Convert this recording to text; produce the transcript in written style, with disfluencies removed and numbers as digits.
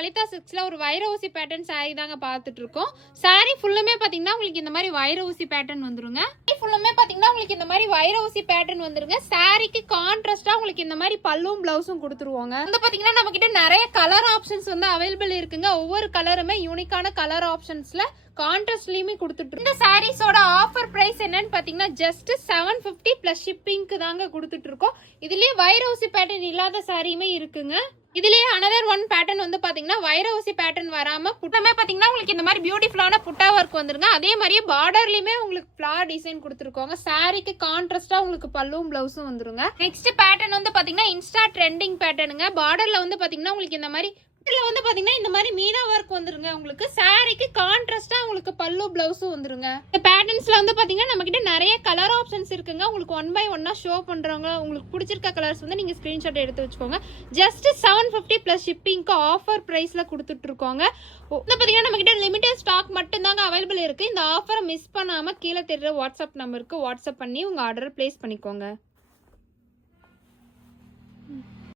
லலிதா சில்க்ஸ்ல ஒரு வைர ஊசி பேட்டர்ன் saree தாங்க பார்த்துட்டு இருக்கோம். saree ஃபுல்லுமே பாத்தீங்கன்னா உங்களுக்கு இந்த மாதிரி வைர ஊசி பேட்டர்ன் வந்துருங்க. ஃபுல்லுமே பாத்தீங்கன்னா உங்களுக்கு இந்த மாதிரி வைர ஊசி பேட்டர்ன் வந்துருங்க. சாரிக்கு கான்ட்ராஸ்டா உங்களுக்கு இந்த மாதிரி பல்லும் பிளவுஸும் கொடுத்துருவாங்க. வந்து பாத்தீங்கன்னா நம்ம கிட்ட நிறைய கலர் ஆப்ஷன்ஸ் வந்து அவைலபிள் இருக்குங்க. ஒவ்வொரு கலருமே யூனிக்கான கலர் ஆப்ஷன்ஸ்ல கான்ட்ராஸ்ட்லயுமே கொடுத்துட்டு இந்த சாரீஸோட ஆஃபர் பிரைஸ் என்னன்னு பாத்தீங்கன்னா ஜஸ்ட் 750 பிளஸ் ஷிப்பிங்க்கு தாங்க கொடுத்துட்டு இருக்கோம். இதுலயே வைர ஊசி பேட்டர்ன் இல்லாத சாரியுமே இருக்குங்க. இதுலயே அனதர் ஒன் பேட்டர்ன் வந்து பாத்தீங்கன்னா வைர ஊசி பேட்டர்ன் வராம புட்டமே பாத்தீங்கன்னா உங்களுக்கு இந்த மாதிரி பியூட்டிஃபுல்லான புட்டா ஒர்க் வந்துருங்க. அதே மாதிரியே பார்டர்லயுமே உங்களுக்கு ஃபிளவர் டிசைன் கொடுத்துருக்கோங்க. சாரிக்கு கான்ட்ராஸ்டா உங்களுக்கு பல்லும் பிளவுஸும் வந்துருங்க. நெக்ஸ்ட் பேட்டர்ன் வந்து பாத்தீங்கன்னா இன்ஸ்டா ட்ரெண்டிங் பேட்டர்னுங்க. பார்டர்ல வந்து பாத்தீங்கன்னா உங்களுக்கு இந்த மாதிரி இதுல வந்து பாத்தீங்கன்னா இந்த மாதிரி மீனா ஒர்க் வந்துருங்க. உங்களுக்கு சாரிக்கு கான்ட்ராஸ்டா உங்களுக்கு பல்லு பிளவுஸும் வந்துருங்க. இந்த பேட்டர்ன்ஸ்ல வந்து பாத்தீங்கன்னா நம்ம கிட்ட நிறைய கலர் ஆப்ஷன்ஸ் இருக்குங்க. உங்களுக்கு 1 by 1 ஷோ பண்றாங்க. உங்களுக்கு பிடிச்சிருக்க கலர்ஸ் வந்து நீங்க ஸ்கிரீன்ஷாட் எடுத்து வச்சுக்கோங்க. ஜஸ்ட் 750 பிளஸ் ஷிப்பிங்க்கு ஆஃபர் பிரைஸ்ல கொடுத்துட்டு இருக்கோங்க. வந்து பாத்தீங்கன்னா நம்ம கிட்ட லிமிடெட் ஸ்டாக் மட்டும் தாங்க அவைலபிள் இருக்கு. இந்த ஆஃபரை மிஸ் பண்ணாம கீழே தெரியுற வாட்ஸ்அப் நம்பருக்கு வாட்ஸ்அப் பண்ணி உங்க ஆர்டர் பிளேஸ் பண்ணிக்கோங்க.